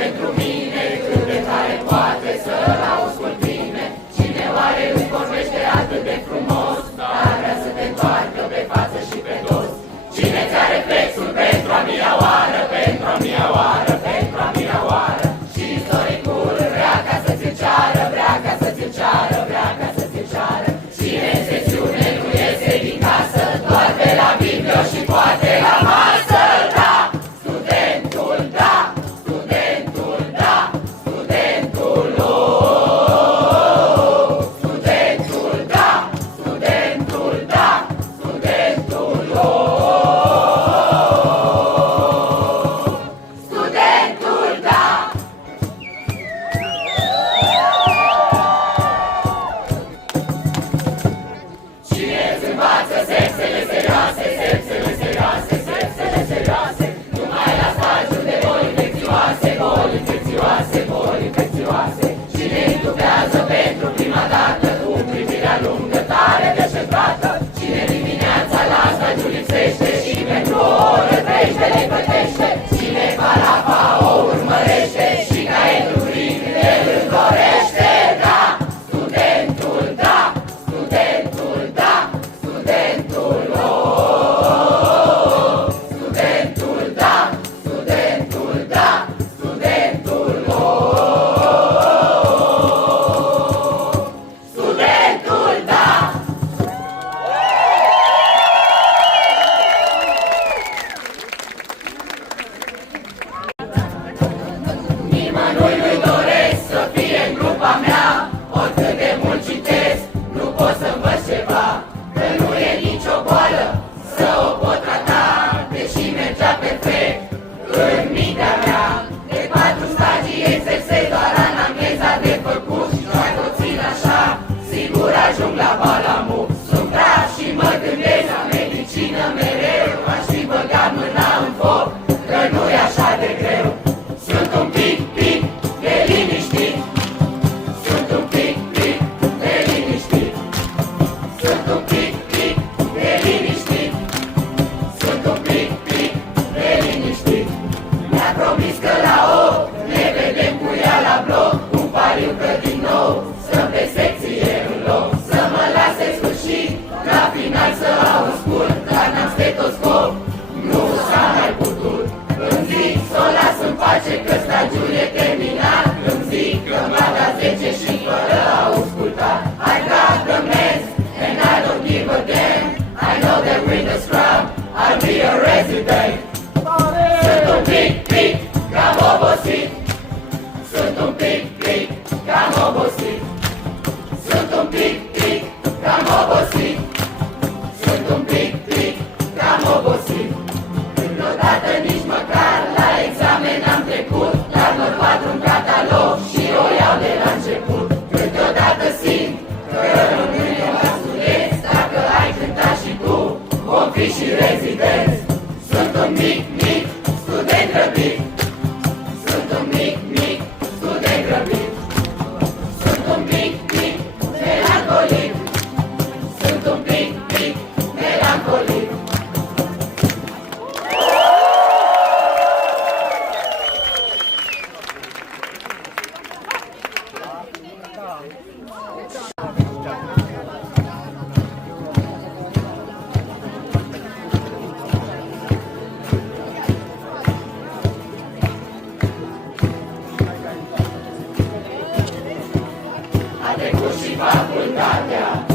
pentru mine, cât de tare poate să-l auzi cu tine. Cine oare îți vorbește atât de frumos, dar vrea să te întoarcă pe față și pe dos? Cine ți-a reflexul pentru a mia oară, pentru a mia oară, pentru a mia oară? Și istoricul vrea ca să ți-l ceară, vrea ca să ți-l ceară, vrea ca să ți-l ceară. Cine în sesiune nu iese din casă, doar pe la Biblio și poate la masă. Da, studentul, da, studentul, da, studentul, oh, studentul, da, studentul, da, studentul, oh, studentul, da. Cine îți învață sexele serioase, sexele serioase, sexele serioase? Numai la stagiul de boli infecțioase, boli infecțioase, boli infecțioase. Cine intubează pentru prima dată cu privirea lungă, tare deșertată? Cine dimineața la stagiul lipsește și pentru o oră trește le plătește? Cine parafa o urmărește și caietul prin el îl dorește? Da, studentul, da, studentul, da, studentul, oh, studentul, da, studentul, da, studentul, oh, studentul, da. Nimănui nu-i doresc să fie în grupa mea, oricât de mult citesc, nu pot să învăț ceva, că nu e nicio boală să o pot trata, deși mergea perfect în mintea mea. De 4 stagii exersez doar anamneza de făcut și doar o țin așa, sigur ajung la balamu. Sunt grav și mă gândesc la medicină mereu, aș fi băgat mâna în foc, că nu-i așa de greu. Sunt un pic de liniștit, sunt un pic de liniștit, sunt un pic de liniștit, sunt un pic de liniștit. Mi-a promis că la 8 ne vedem cu ea la bloc, un pariu că din nou stăm pe secție în loc, să mă lase sfârșit, la final să aud scurt, dar n-am stetoscop, nu s-a mai putut. Îmi zic să o las în pace că stagiul e terminat, îmi zic că m-a dat 10 și fără a ausculta. I got the mess and I don't give a damn, I know that with the scrub I'll be a resident. Sunt un pic cam obosit, sunt un pic cam obosit, sunt un pic cam obosit, sunt un pic cam obosit. Câteodată nici măcar la examen am trecut, dar mă 4 în catalog și o iau de la început. Câteodată simt că rămâne la studenți, dacă ai cântat și tu, vom fi și rezidenți. Sunt un mic student grăbit, sunt un mic student grăbit, sunt un mic melancolic, sunt un pic melancolic. A trecut și facultatea,